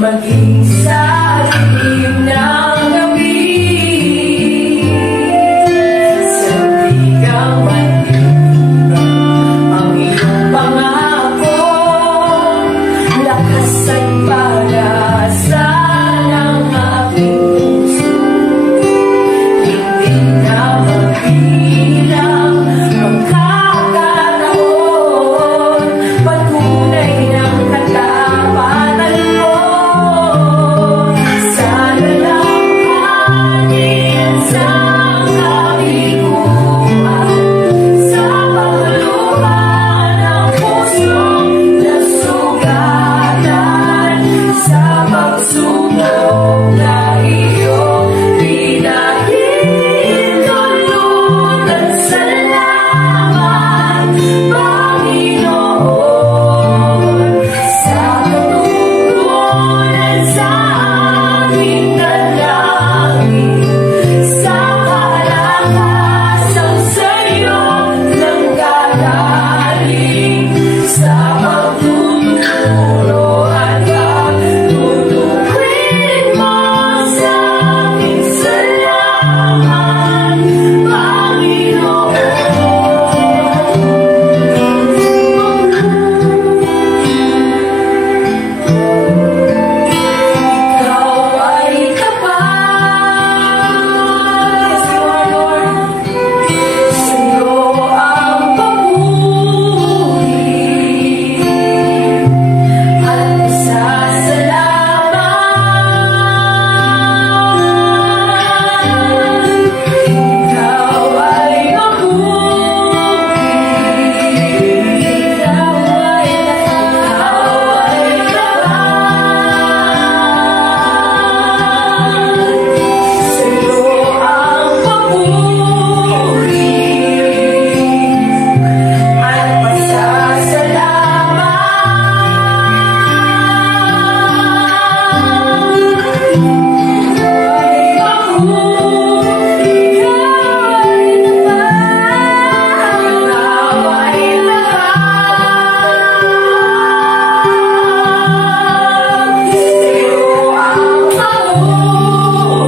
maging sa dilim ng gabi. Sabi kang manlimutan ang iyong pangako, lakas at pag-asa ng aking puso. Hindi na magbilang magkakataon, patunay ng katapatan mo. Sana lang anin sa kabiguan, sa pagluha ng pusong nasugatan, sa pagsubok na iyong pinahintulutan. Salamat, Panginoon, sa pagtutunan sa aming dalangin, sa kalakasan sa'yo ng gagaling, sa pagtuturo at pagtutuwid mo sa aking. Salamat, Panginoon. Ikaw ay tapat, sa'yo ang papuri at pasasalamat. Ikaw ay mapuri, ikaw ay tapat, sa'yo ang papuri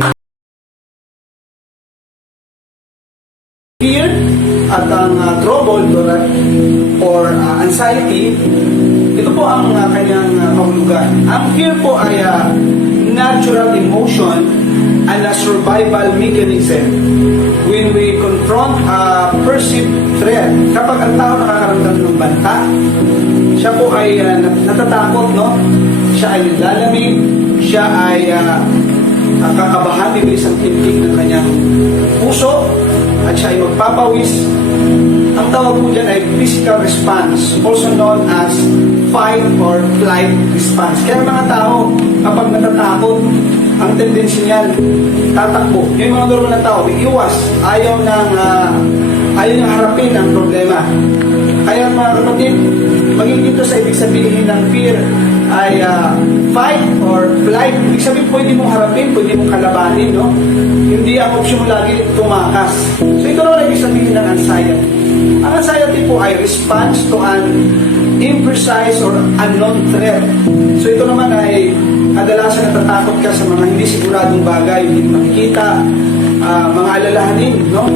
at fear at ang trouble or anxiety, ito po ang kanyang kahulugan. Ang fear po ay natural emotion and a survival mechanism when we confront a perceived threat. Kapag ang tao nakakaramdam ng banta, siya po ay natatakot, no? Siya ay naglalamig, siya ay kakabahan, bibilis ang tibig ng kanyang puso, at siya ay magpapawis. Ang tawag po dyan ay physical response, also known as fight or flight response. Kaya mga tao, kapag natatakot, ang tendency niyan, tatakbo. Yung mga normal na tao, iwas, ayaw nang harapin ang problema. Kaya mga kapatid, maging dito sa ibig sabihin ng fear ay fight or flight. Ibig sabihin, pwede mong harapin, pwede mong kalabanin, no? Hindi ang option mo lagi tumakas. So ito naman ibig sabihin ng anxiety. Ang anxiety po ay response to an imprecise or unknown threat. So ito naman ay kadalasan natatakot ka sa mga hindi siguradong bagay, hindi makikita, mga alalahanin, no?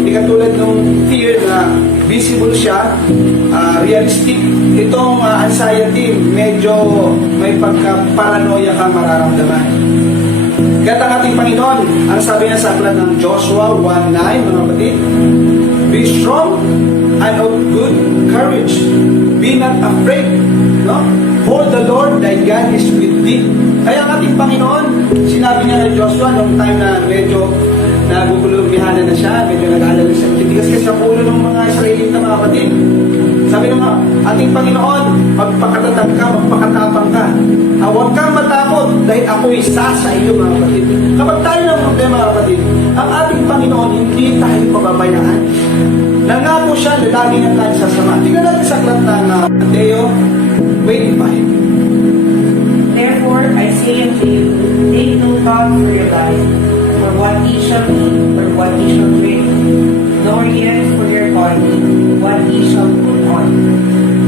Hindi katulad ng fear na visible siya, realistic. Itong anxiety, medyo may pagka-paranoia kang mararamdaman. Kaya ang ating Panginoon, ang sabi niya sa aklat ng Joshua 1:9, mga kapatid, be strong and of good courage. Be not afraid. No? For the Lord thy God is with thee. Kaya ang ating Panginoon, sinabi niya kay Joshua noong time na medyo nagugulubihanan na siya, medyo nag-aalala siya. Titigas kasi sa ulo ng mga Israelita, mga kapatid. Sabi ng ating Panginoon, magpakatatag ka, magpakatapang ka. Huwag kang matakot dahil ako'y isa sa iyo, mga kapatid. Kapag tayo ng problema, mga kapatid, ang ating Panginoon hindi tayo pababayaan. Nangako siya na lagi niya tayo sasama. Tingnan natin sa aklat ng Mateo 25. Therefore, I say unto you, take no thought for your life, for what ye shall eat, or what ye shall drink, nor yet for your body, what ye shall put on.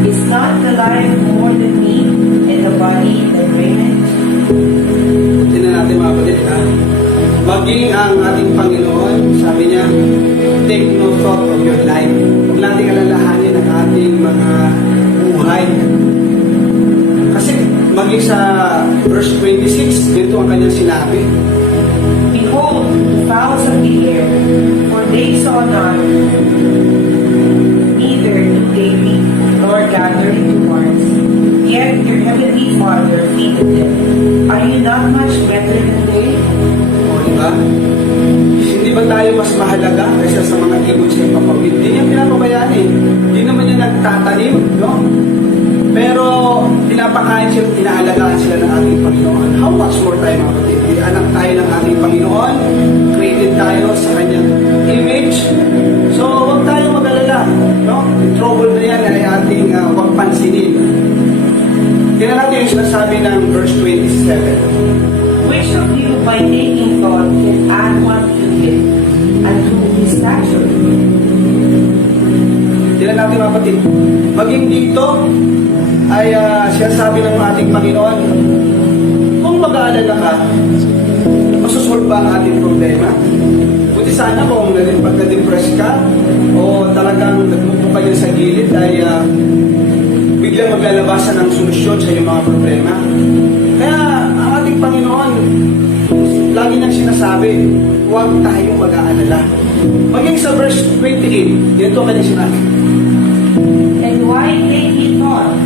Is not the life more than meat, and the body than raiment? Tingnan natin, mga kapatid, ha? Maging ang ating Panginoon, sabi niya, take no thought of your life. Huwag natin alalahanin ang ating mga buhay. Kasi maging sa verse 26, dito ang kanyang sinabi. Behold, the fowls of the air, for they sow not, neither do they reap, nor gather into barns, yet your heavenly Father feedeth them. Are you not much better than they? O, diba? Hindi ba tayo mas mahalaga kaysa sa mga ibon sa ipapawid? Hindi niya pinapabayaan eh. Hindi naman niya nagtatanim, no? Pero pinapakain sila, inaalagaan sila ng ating Panginoon. How much more tayo, mga kapatid? Anak tayo ng ating Panginoon, created tayo sa kanyang image. So, huwag tayo mag-alala, no? Yung trouble na yan ay ating huwag pansinin. Tingnan natin yung sinasabi ng verse 27. Which of you by taking thought can add one cubit unto his stature? Tingnan natin, mga kapatid. Maging dito ay sinasabi ng ating Panginoon, kung mag-aalala ka, masusolve ba ang ating problema? Buti sana kung pagka-depress ka o talagang nagmupo ka dyan sa gilid ay biglang maglalabasan ng solusyon sa iyong mga problema. Kaya ang ating Panginoon, lagi niyang sinasabi, huwag tayong mag-aalala. Maging sa verse 28, dito kanyang sinabi. And why take ye thought?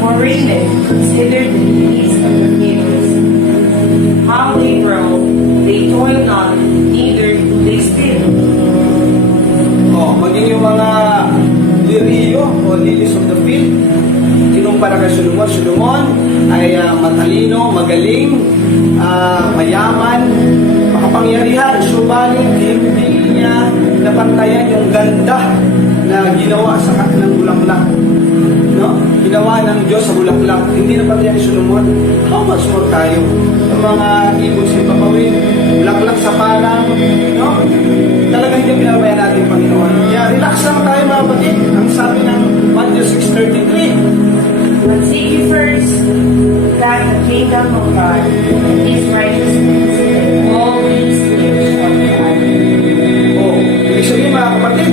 For raiment, consider the lilies of the fields, how they grow, they toil not, neither do they spin. Maging yung mga liriyo o lilies of the field, kinumpara kay Solomon. Solomon ay matalino, magaling, mayaman, makapangyarihan, subalit hindi niya napantayan yung ganda na ginawa sa kanilang bulaklak. No? Ginawa ng Diyos sa bulaklak. Hindi napantayan ni Solomon. How much more tayo? Yung mga ibon sa ipapawid, bulaklak sa parang, no? Talaga hindi pinabayan natin, Panginoon. Kaya relax lang tayo, mga kapatid. Ang sabi ng Matthew 6:33. But seek ye first that the kingdom of God and His righteousness, and all these things shall be added. Ibig sabihin, mga kapatid,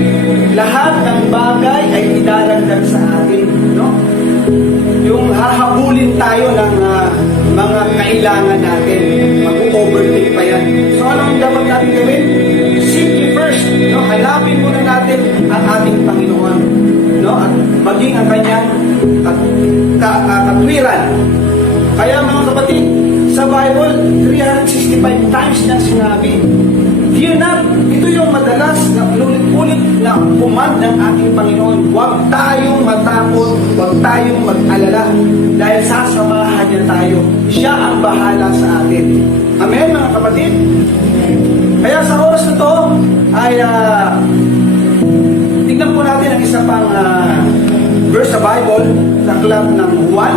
lahat ng bagay ay idaragdag sa atin, no? Yung hahabulin tayo ng mga kailangan natin, mag-overtake pa yan. So anong dapat natin gawin? Seek ye first, no? Hanapin muna natin ang ating Panginoon, no? At maging ang kanyang katwiran. Kaya mga kapatid, sa Bible, 365 times niyang sinabi, fear not. Ito yung madalas na ulit-ulit na command ng ating Panginoon. Huwag tayong matakot, huwag tayong mag-alala dahil sasamahan niya tayo. Siya ang bahala sa atin. Ang aklat ng Juan.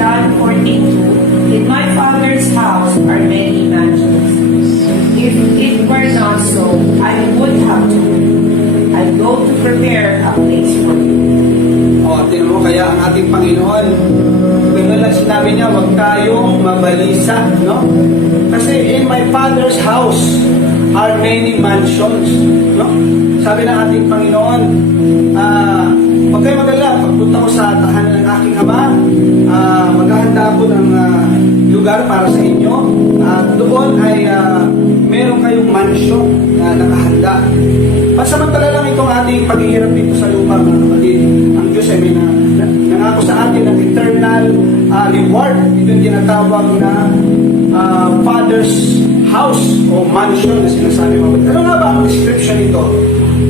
John 14:2. In my Father's house are many mansions. If it were not so, I would have told you. I go to prepare a place for you. O, tingnan mo, kaya ang ating Panginoon, ganun lang sinabi niya, huwag tayong mabalisa, no? Kasi in my Father's house are many mansions, no? Sabi ng ating Panginoon, huwag kayo magalala, pagpunta ko sa tahanan ng aking Ama, maghahanda ako ng lugar para sa inyo, at doon ay meron kayong mansion na nakahanda. Pansamantala lang itong ating paghihirap dito sa lupa, mga kapatid. Ang Diyos ay may nangako sa atin ng eternal reward. Ito yung tinatawag na Father's house o mansion na sinasabi mo. Ano nga ba ang description nito?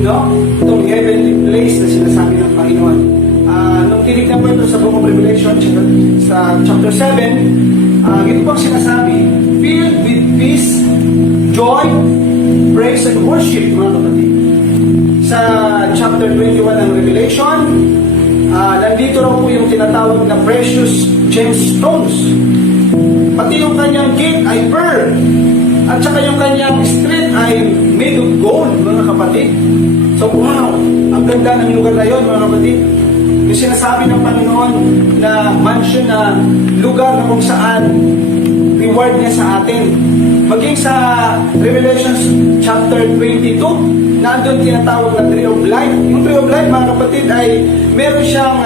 No? Itong heavenly place na sinasabi ng Panginoon. Nung tinignan ko ito sa Book of Revelation, sa chapter 7, ito po ang sinasabi, filled with peace, joy, praise, and worship, mga kapatid. Sa chapter 21 ng Revelation, nandito raw po yung tinatawag na precious gemstones. Pati yung kanyang gate ay pearl. At saka yung kanyang street ay made of gold, mga kapatid. So wow, ang ganda ng lugar na yun, mga kapatid. Yung sinasabi ng Panginoon na mansion na lugar na kung saan reward niya sa atin. Maging sa Revelation chapter 22, nandun tinatawag na Tree of Life. Yung Tree of Life, mga kapatid, ay meron siyang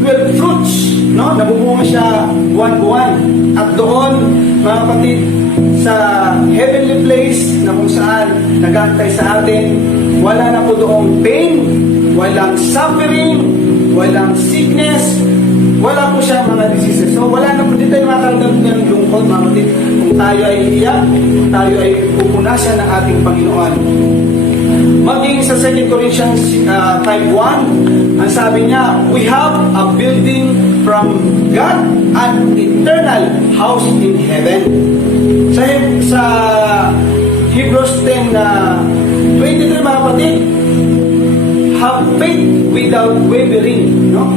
12 fruits, no? Nabubunga siya buwan-buwan. At doon, mga kapatid, sa heavenly place na kung saan nag-aantay sa atin, wala na po doong pain, walang suffering, walang sickness, wala po siya mga diseases. So wala na po dito tayo makaramdam ng lungkot, mga kapatid. Kung tayo ay iiyak, kung tayo ay pupunasan ng ating Panginoon. Maging sa 2 Corinthians 5:1, ang sabi niya, we have a building from God, an eternal house in heaven. Sa Hebrews 10:23, mga kapatid, have faith without wavering, no?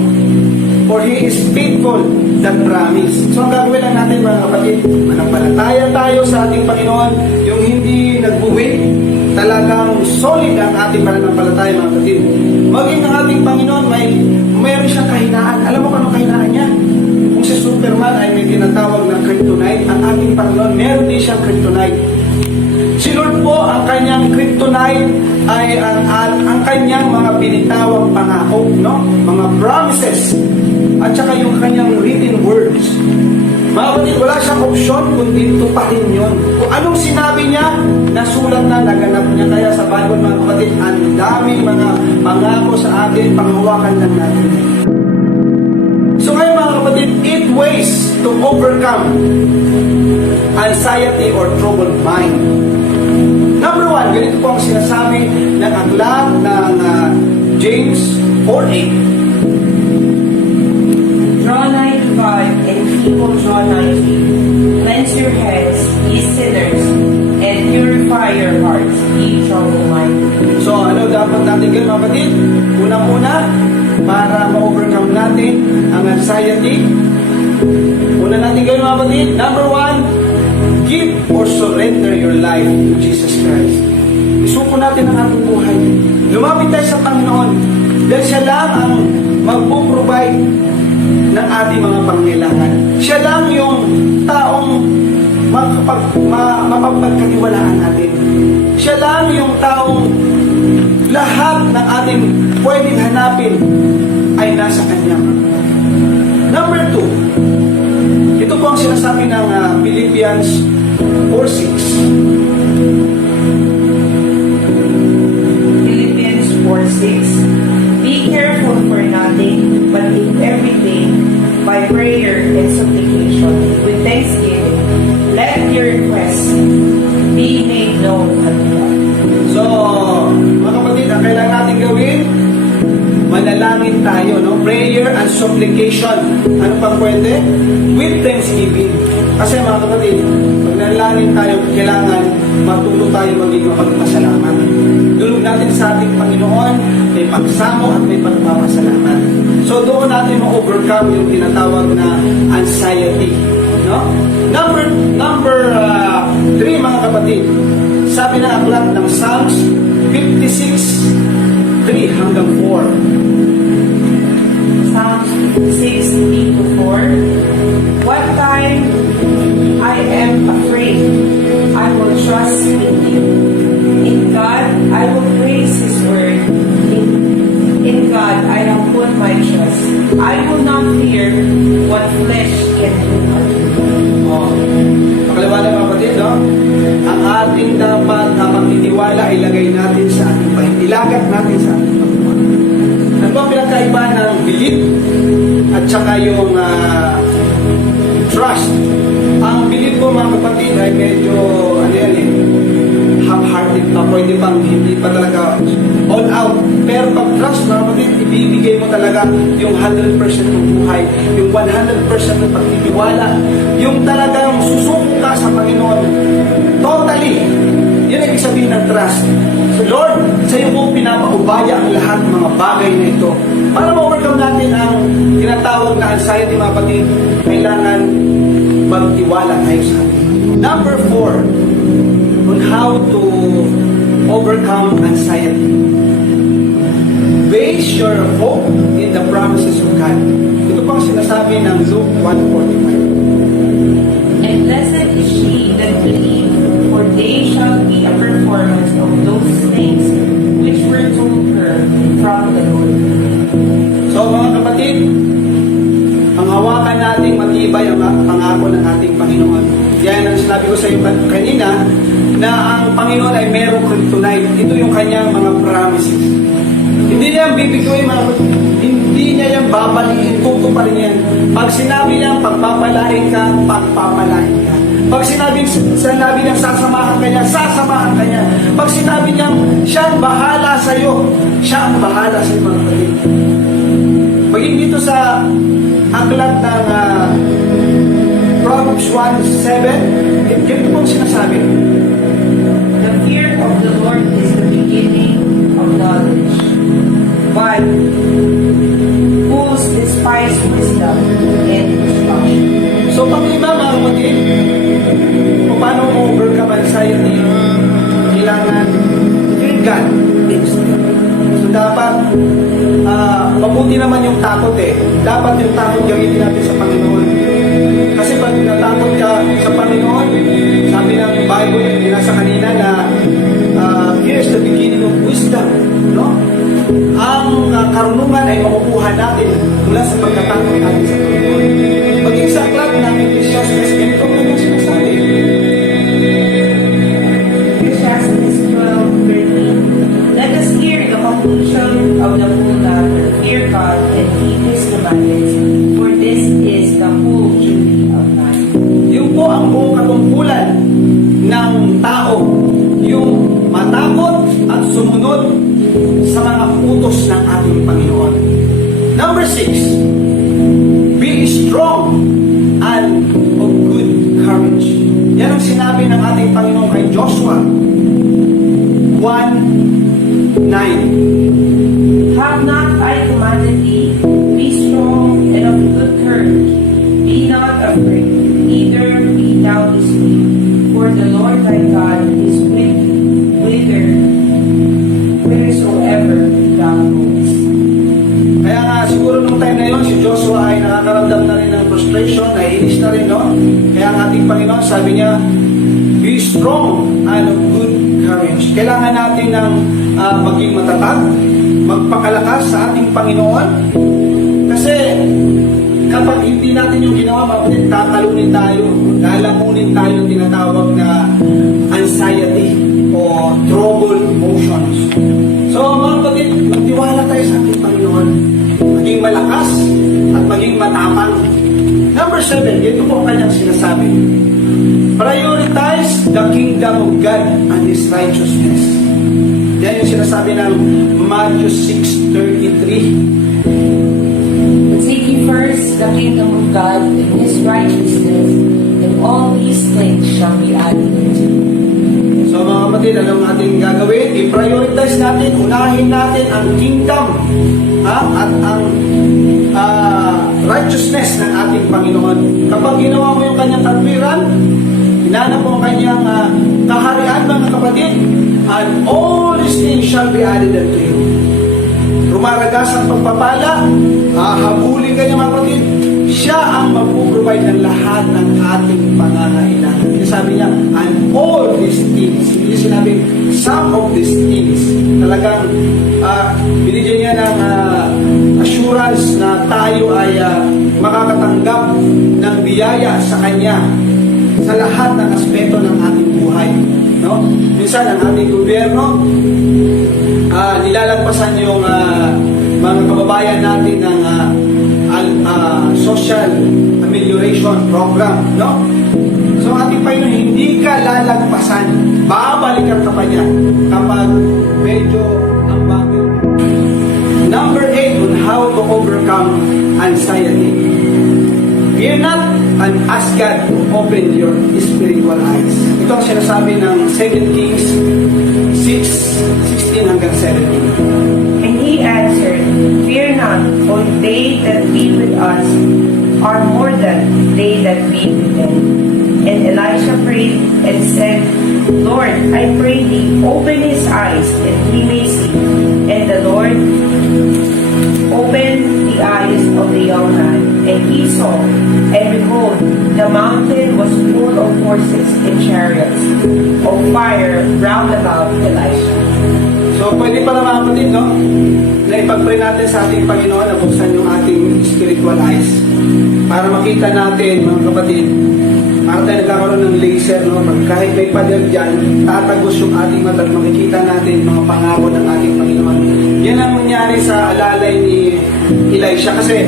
For He is faithful that promise. So ang gagawin lang natin, mga kapatid, manampalataya tayo sa ating Panginoon, yung hindi nagbuwi, talagang solid ang ating pananampalataya, mga kapatid. Maging ang ating Panginoon, mayroon siyang kahinaan. Alam mo kung anong kahinaan niya? Kung si Superman ay may tinatawag na kryptonite, ang ating Panginoon, meron din siyang kryptonite. Si Lord po, ang kanyang kryptonite ay ang kanyang mga binitawang pangako, no? Mga promises, at saka yung kanyang written words. Mga kapatid, wala siyang option kundi tuparin yun. Kung anong sinabi niya, nasulat na, naganap niya. Kaya sa Bible, mga kapatid, ang daming mga pangako sa atin, panghawakan lang natin. So ngayon, mga kapatid, 8 ways to overcome anxiety or troubled mind. Number 1, ganito po ang sinasabi ng aklat ng James 4:8. Draw nigh to God, and He will draw nigh to you. Cleanse your heads, ye sinners, and purify your hearts, ye troubled-minded. So ano dapat natin gawin, mga kapatid? Unang-una, para ma-overcome natin ang anxiety, una natin gawin, mga kapatid, number 1, give or surrender your life to Jesus Christ. Isuko natin ang ating buhay. Lumapit tayo sa Panginoon dahil siya lang ang magpo-provide ng ating mga pangailangan. Siya lang yung taong mapagkatiwalaan natin. Siya lang yung taong lahat ng ating pwedeng hanapin ay nasa Kanya. Number 2, ito po ang sinasabi ng Philippians 4:6. Philippians 4:6. Be careful for nothing, but in everything, by prayer and supplication, with thanksgiving, let your requests be made known unto God. So, mga kapatid, ang kailangan natin gawin, manalangin tayo, no? Prayer and supplication. Ano pang pwede? With thanksgiving. Kasi mga kapatid, pag nanalangin tayo, kailangan matuto tayo maging mapagpasalamat. Dulog natin sa ating Panginoon, may pagsamo at may pagpapasalamat. So doon natin ma-overcome yung tinatawag na anxiety. No? Number 3 mga kapatid, sabi na aklat ng Psalms 56:3 hanggang 4. Psalms 56:3-4. What time I am afraid, I will trust in you. In God, I will praise His word. In God, I have put my trust. I will not fear what flesh can do unto me. Oh. Pakalawanan mga kapatid, no? Ang ating dapat na pagtitiwala ilagay natin sa ating Panginoon. Ilagat natin sa ating Panginoon. Ano ba ang pinagkaiba ng belief at saka yung trust? Ang belief ko mga kapatid ay medyo, half-hearted pa. Pwede pang hindi pa talaga all out. Pero pag trust mga kapatid, ibibigay mo talaga yung 100% ng buhay, yung 100% ng pagtitiwala, yung talagang susuko ka sa Panginoon. Totally. Yun ang ibig sabihin ng trust. So Lord, sa iyo po pinapaubaya ang lahat ng mga bagay na ito. Para ma-overcome natin ang tinatawag na anxiety mga kapatid, kailangan magtiwala tayo sa atin. Number 4, on how to overcome anxiety. Base your hope in the promises of God. Ito pang sinasabi ng Luke 1:45. And blessed is she that believe, for they shall be a performance of those things which were told her from the Lord. So mga kapatid, panghawakan natin matibay ang pangako ng ating Panginoon. Yan ang sinabi ko sa iyo kanina, na ang Panginoon ay merong kryptonite. Ito yung kanyang mga promises. Hindi niya bibigyan hindi niya yan babalikin, tutuparin yan. Pag sinabi niya, pagpapalain ka, pagpapalain ka. Pag sinabi niya, sasamahan ka niya, sasamahan ka niya. Pag sinabi niya, siya ang bahala sa iyo, siya ang bahala sa iyo mga kapatid. Maging dito sa aklat ng Proverbs 1:7, ganito pong sinasabi. The fear of the Lord is the beginning of knowledge, but fools despise wisdom and instruction. So, pang-lima mga kapatid, kung paano mo overcome anxiety, kailangan fear God instead. So, dapat, mabuti naman yung takot eh. Dapat yung takot gamitin natin sa Panginoon. Kasi pag natakot ka sa Panginoon, sabi ng Bible, yung nasa kanina na here's the beginning of wisdom. No? Ang karunungan ay makukuha natin mula sa pagkatakot natin sa Panginoon. Maging sa aklat ng Ecclesiastes, ganito ang kanyang sinasabi. Ecclesiastes 12:13. Let us hear the conclusion of the whole matter. Fear God and keep His commandments, for this is the whole duty of man. Yung po ang buong katungkulan ng tao, yung matakot at sumunod sa mga utos ng ating Panginoon. Number 6, be strong and of good courage. Yan ang sinabi ng ating Panginoon kay Joshua 1:9. Have not I commanded thee? Be strong and of good courage. Be not afraid, neither be thou dismayed. For the Lord thy God is with thee, whithersoever thou goest. Kaya nga siguro nung time na yun, si Joshua ay nakakaramdam na rin ng frustration, naiinis na rin, no? Kaya ang ating Panginoon, sabi niya, be strong and of good courage. Kailangan natin ng maging matatag, magpakalakas sa ating Panginoon. Kasi kapag hindi natin yung ginawa, mapatid, tatalunin tayo, lalamunin tayo ng tinatawag na anxiety o troubled emotions. So mga kapatid, magtiwala tayo sa ating Panginoon. Maging malakas at maging matapang. Number 7, ito po ang kanyang sinasabi. Prioritize the kingdom of God and His righteousness. Yan yung sinasabi ng Matthew 6:33. But seek ye first the kingdom of God and His righteousness, and all these things shall be added unto you. So mga kapatid, anong ating gagawin? I-prioritize natin, unahin natin ang kingdom at ang righteousness ng ating Panginoon. Kapag ginawa mo yung kanyang katwiran, hinanap mo ang kanyang kaharian, mga kapatid, and all these things shall be added unto you. Rumaragas ang pagpapala, habulin ka niya, mga kapatid, siya ang magpuprovide ng lahat ng ating pangangailangan. Kaya sabi niya, and all these things, hindi sinabing some of these things. Talagang binigyan niya ng assurance na tayo ay makakatanggap ng biyaya sa Kanya sa lahat ng aspeto ng ating buhay. No? Minsan, ang ating gobyerno, nilalagpasan yung mga kababayan natin ng social amelioration program, no? So ating Panginoon, hindi ka lalagpasan, babalikan ka pa niya kapag medyo ang bagay. Number 8 on how to overcome anxiety. Fear not and ask God to open your spiritual eyes. Ito ang sinasabi ng 2 Kings 6:16 hanggang 17. And he answered, Fear not, for they that be with us are more than they that be with them. And Elisha prayed and said, Lord, I pray thee, open his eyes, and he may see. And the Lord opened the eyes of the young man, and he saw, and behold, the mountain was full of horses and chariots of fire round about Elisha. So, pwede pala mga kapatid, no? Na ipag-pray natin sa ating Panginoon na buksan yung ating spiritual eyes para makita natin, mga kapatid, para tayo nagkakaroon ng laser, no? Kahit may pader dyan, tatagos yung ating mata at makikita natin mga pangako ng ating Panginoon. Yan ang nangyari sa alalay ni Elisha. Kasi,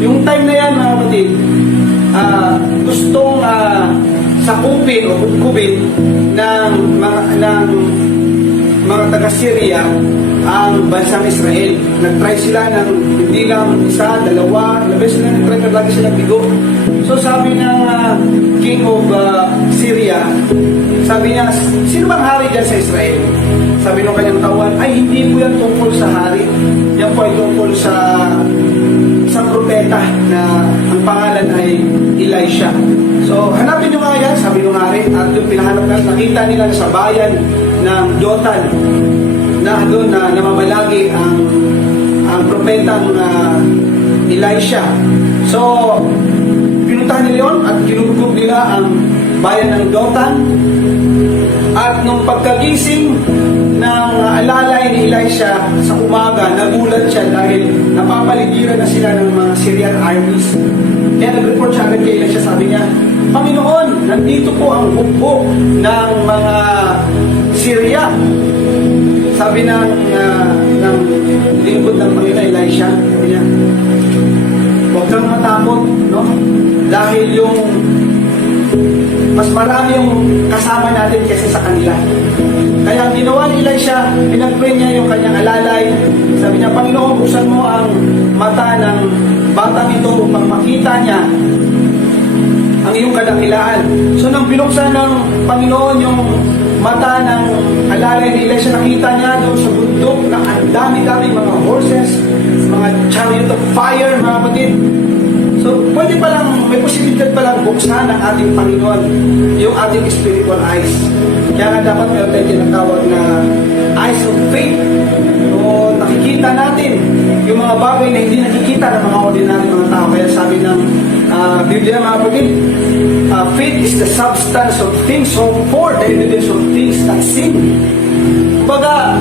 yung time na yan, mga kapatid, gustong sakupin o kubin ng mga taga-Syria ang bansang Israel. Nag-try sila ng hindi lang isa, dalawa, labi sila nag-try, lagi sila bigo. So sabi ng king of Syria, sabi niya, sino bang hari dyan sa Israel? Sabi ng kanyang tawan, ay hindi po yan tungkol sa hari. Yan po ay tungkol sa propeta na ang pangalan ay Elisha. So hanapin nyo nga yan, sabi ng hari, at yung pinahanap na, nakita nila sa bayan ng Jotan na doon na namamalagi ang propetang Elisha. So, pinuntahan nila yun at kinugkog nila ang bayan ng Jotan. At nung pagkagising ng alalay ni Elisha sa umaga, nagulat siya dahil napapaligiran na sila ng mga Syrian armies. Kaya nag-report siya agad kay Elisha, sabi niya, Panginoon, nandito po ang hukbo ng mga Syria. Sabi ng lingkod ng Panginoon Elisha, sabi niya, huwag kang matakot, no? Dahil yung mas marami yung kasama natin kaysa sa kanila. Kaya ang ginawa ni Elisha, pinag-pray niya yung kanyang alalay. Sabi niya, Panginoon, buksan mo ang mata ng batang ito upang makita niya ang iyong kadakilaan. So nang binuksan ng Panginoon yung mata ng alalay ni Elisha, nakita niya doon sa bundok na ang dami-dami mga horses, mga chariot of fire, mga kapatid. So, pwede palang, may posibilidad palang buksan ng ating Panginoon yung ating spiritual eyes. Kaya nga dapat meron tayo tinatawag na eyes of faith. O nakikita natin yung mga bagay na hindi nakikita ng mga ordinary mga tao. Kaya sabi ng Biblia, mga kapatid, faith is the substance of things hoped for, the evidence of things not seen. Baga,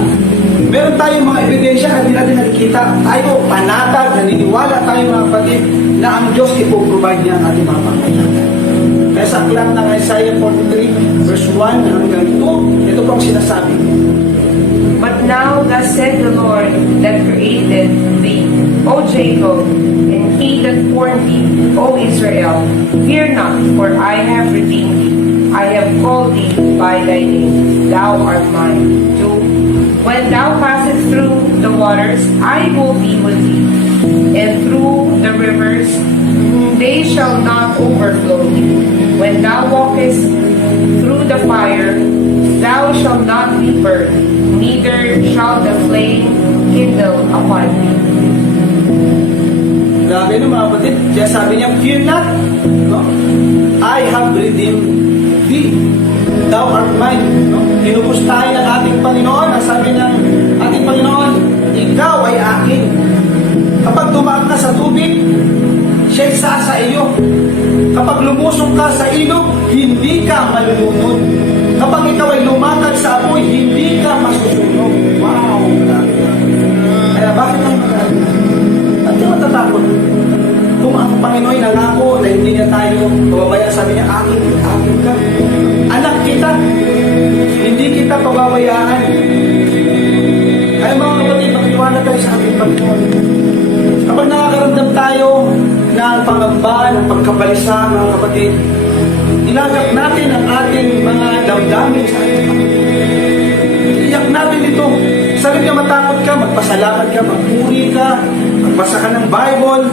meron tayong mga ebidensya na hindi natin nakikita. Tayo, panatag, naniniwala tayo mga kapatid na ang Diyos ipoprovide niya ang ating mga pangailangan. Kaya sa aklat ng Isaiah 43 verse 1 hanggang 2, ito pong sinasabi. But now thus said the Lord that created thee, O Jacob, and he that formed thee, O Israel, fear not, for I have redeemed thee. I have called thee by thy name. Thou art mine. 2. When thou passest through the waters, I will be with thee, and through the rivers, they shall not overflow thee. When thou walkest through the fire, thou shalt not be burned, neither shall the flame kindle upon thee. Grabe no mga kapatid. Kaya sabi niya, fear not. No? I have redeemed thee. Thou art mine. No? Kinubos tayo ng ating Panginoon. Ang sabi ng ating Panginoon, ikaw ay akin. Kapag dumaan ka sa tubig, siya isa sa iyo. Kapag lumusong ka sa ilog, hindi ka malulunod. Kapag ikaw ay lumakad sa apoy, hindi ka masusunog. Wow! Kaya bakit ang magagawa? At di matatakot. Kung ang Panginoon ay nangako na hindi niya tayo pababayaan, sabi niya, akin ka. Anak kita. Hindi kita pababayaan. Kaya mga kapatid, magtiwala tayo sa ating Panginoon. Kapag nakakaramdam tayo ng pangamba, ng pagkabalisa, mga kapatid, ilagak natin ang ating mga damdamin sa ating Panginoon. Iyak natin ito. Sabi niya, matakot ka, magpasalamat ka, magpuri ka, magbasa ka ng Bible.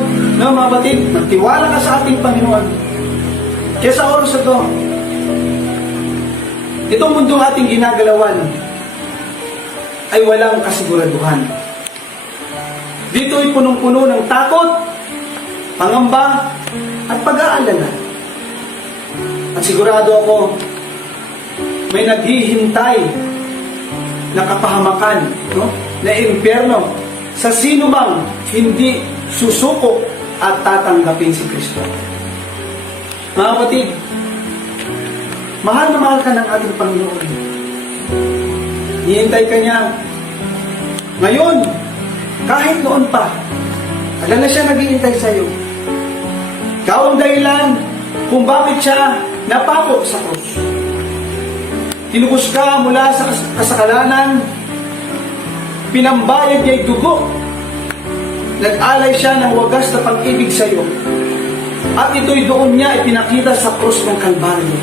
No, mga kapatid, magtiwala ka sa ating Panginoon. Kaya sa oras ito, itong mundo ating ginagalawan ay walang kasiguraduhan. Dito ay punong-puno ng takot, pangamba, at pag-aalala. At sigurado ako, may naghihintay na kapahamakan, no? Na impyerno sa sino mang hindi susuko at tatanggapin si Kristo. Mga kapatid, mahal na mahal ka ng ating Panginoon. Hihintay ka niya. Ngayon, kahit noon pa, alam na siya naghihintay sa iyo. Ikaw ang dahilan kung bakit siya napako sa krus. Tinubos ka mula sa kasalanan, pinambayad niya'y dugo. Nag-alay siya ng wagas na pag-ibig sa iyo. At ito'y doon niya ipinakita sa krus ng Kalbaryo.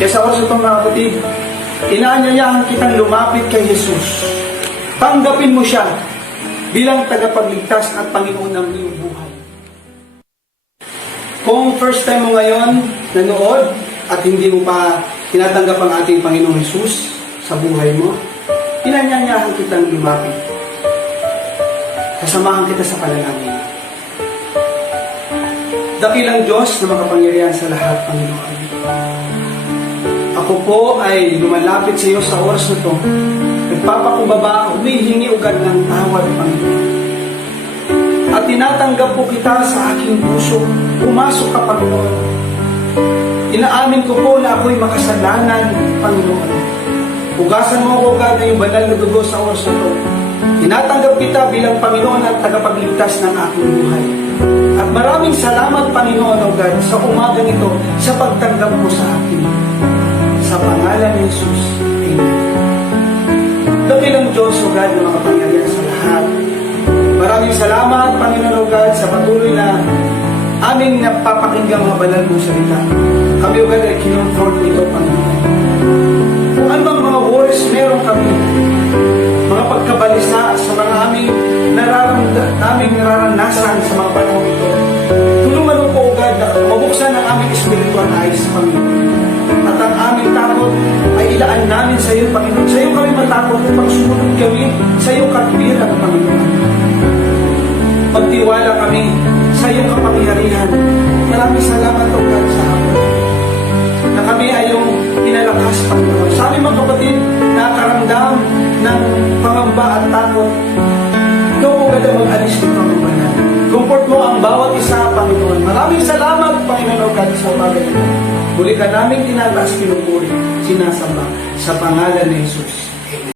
Kaya sa oras itong mga kapatid, inaanyayahan kitang lumapit kay Jesus. Tanggapin mo siya bilang tagapagligtas at Panginoon ng iyong buhay. Kung first time mo ngayon nanood at hindi mo pa tinatanggap ang ating Panginoong Jesus sa buhay mo, inanyayahan kitang lumapit. Kasamahan kita sa panalangin. Dakilang Diyos na makapangyarihan sa lahat, Panginoon. Ako po ay lumalapit sa iyo sa oras na ito. Nagpapakumbaba, humihingi ugad ng tawad, Panginoon. At tinatanggap po kita sa aking puso. Pumasok ka, Panginoon. Inaamin ko po na ako'y makasalanan, Panginoon. Hugasan mo ako agad na yung banal na dugo sa oras na ito. Tinatanggap kita bilang Panginoon at tagapagligtas ng aking buhay. At maraming salamat, Panginoon, O God, sa umagang ito, sa pagtanggap mo sa akin. Sa pangalan ni Jesus. Amen. Dakilang Diyos, O God, na makapangyarihan sa lahat. Maraming salamat, Panginoon, O God, sa patuloy na aming napapakinggang mga banal mong salita. Kami, O God, ay kinontrol nito, Panginoon. Kung anong mga worries meron kami, mga pagkabalisa sa mga aming nararanasan sa mga panahon ito, tulungan mo po, O God, na mabuksan ang aming spiritual eyes, Panginoon. At ang aming takot ay ilaan namin sa iyo, Panginoon. Sa iyo kami matakot upang sumunod kami sa iyong katwiran, Panginoon. Pagtiwala kami sa iyong kapangyarihan. Maraming salamat, O God, sa hapon na kami ay iyong pinalakas, Panginoon. Sa aming mga kapatid, nakakaramdam ng pangamba at takot. Ikaw, O God, ang mag-alis nito ang banal. Comfort mo ang bawat isa, Panginoon. Maraming salamat, Panginoon, O God, sa umaga nito. Muli ka namin tinataas, pinupuri, sinasamba sa pangalan ni Jesus.